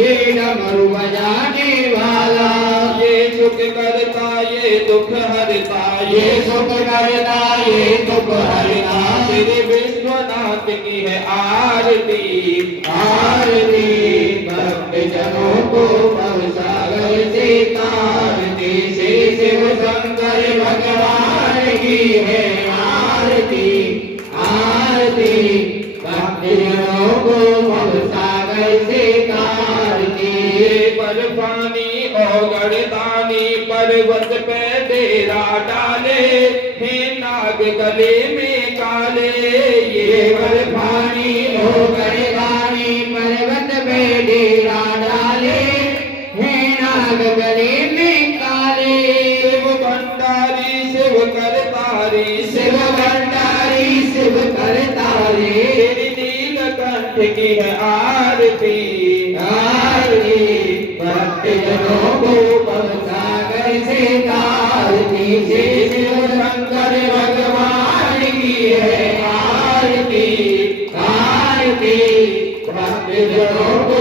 ये डमरू बजाने वाला, ये सुख करता ये दुख हरता, ये सुख करता ये दुख हरता। तेरे विश्वनाथ की है आरती, आरती भक्त जनों को भवसागर से तारती, श्री शिव शंकर भगवान की है आरती। आरती भक्त जनों को भवसागर से तारती। बर्फानी ओगड़ दानी पर्वत पे डेरा डाले, हे नाग गले में काले। ये बर्फानी ओगड़ दानी पर्वत पे डेरा डाले, हे नाग गले में काले। शिव भंडारी शिव करतारी, शिव भंडारी शिव करतारे, तेरी नीलकंठ की है आरती। आरती भक्त जनों को भवसागर से तारती, श्री शिव शंकर भगवान की है आरती। आरती भक्त जनों को